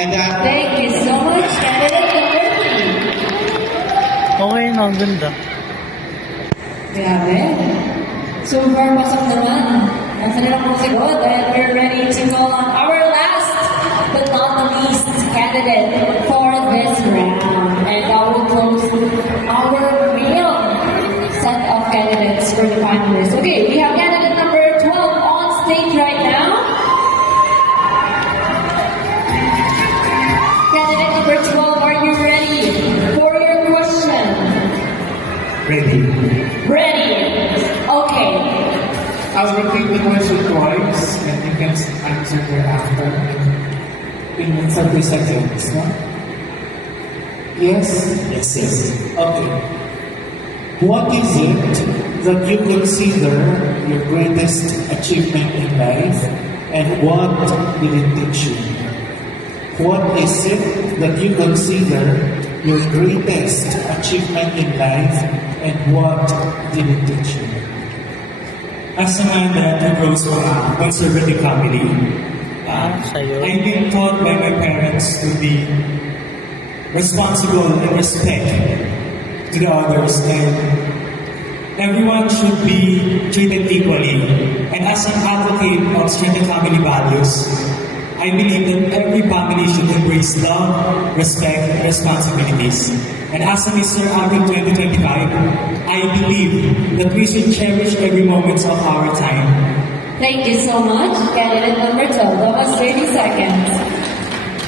And Thank you so much, candidate number 3. Okay na, ang ganda. Grabe. So far, pasok naman. Nasa na lang po si God, and we're ready to call on our last but not the least candidate for this round. And that will close our real set of candidates for the finalists. Okay, we have candidate number 12 on stage right now. Candidate number 12, are you ready for your question? ready. Ready. Okay. I'll repeat the question twice and you can answer thereafter in 30 seconds. No? Yes? Yes. Okay. What is it that you consider your greatest achievement in life and what did it teach you? What is it that you consider your greatest achievement in life and what did it teach you? As a man that grows from a conservative family, Sa'yo. I've been taught by my parents to be responsible and respect to the others, and everyone should be treated equally. And as an advocate of strengthened family values, I believe that every family should embrace love, respect, and responsibilities. And as a Mr. Abing 2025, I believe that we should cherish every moment of our time. Thank you so much, candidate number 12. That was 30 seconds.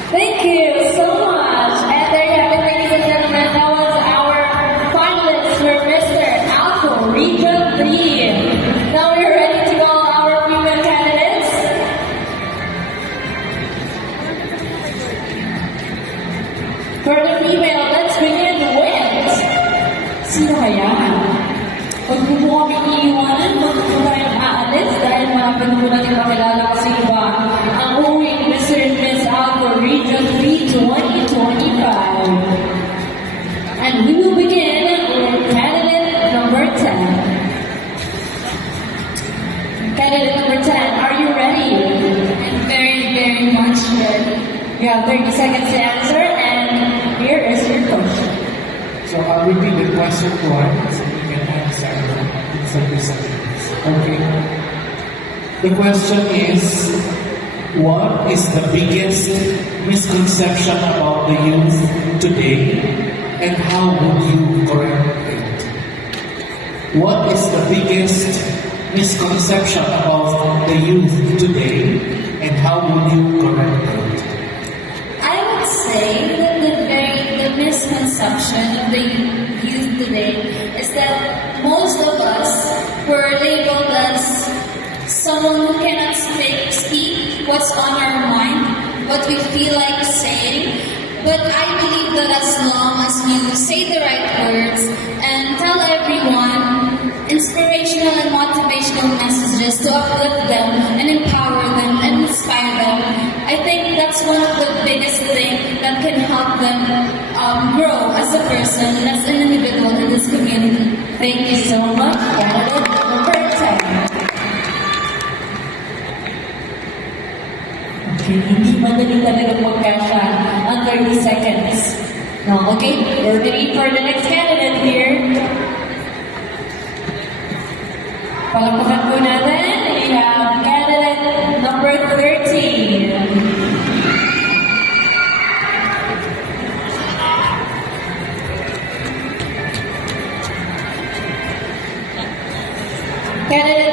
Thank you so much. And there you have it, ladies and gentlemen. That was our finalists for Mr. Alco Region 3. Now we're ready to call our female candidates. For the female, let's begin with... Sino kaya? Huwag po po kami iiwanan, huwag po tayong aalis dahil malapit po natin makilala kasi iba ang uwing Mr. and Miss Alco Region 3 2025. And we will begin with candidate number 10. Candidate number 10, are you ready? I'm very much ready. You have 30 seconds to answer, and here is your question. So I'll repeat the question twice and you can answer in 30 seconds. Okay. The question is, what is the biggest misconception about the youth today and how would you correct it? What is the biggest misconception about the youth today and how would you correct it? I would say that the misconception of the youth today is that most of us were labeled as someone who cannot speak what's on our mind, what we feel like saying. But I believe that as long as you say the right words and tell everyone inspirational and motivational messages to uplift them and empower them and inspire them, I think that's one of the biggest things that can help them grow as a person and as an individual in this community. Thank you so much, candidate number 10. Okay, hindi madali talaga magkasya ang 30 seconds. No, okay, we're ready for the next candidate here. Palakpakan po natin. We have candidate number 13. Candidate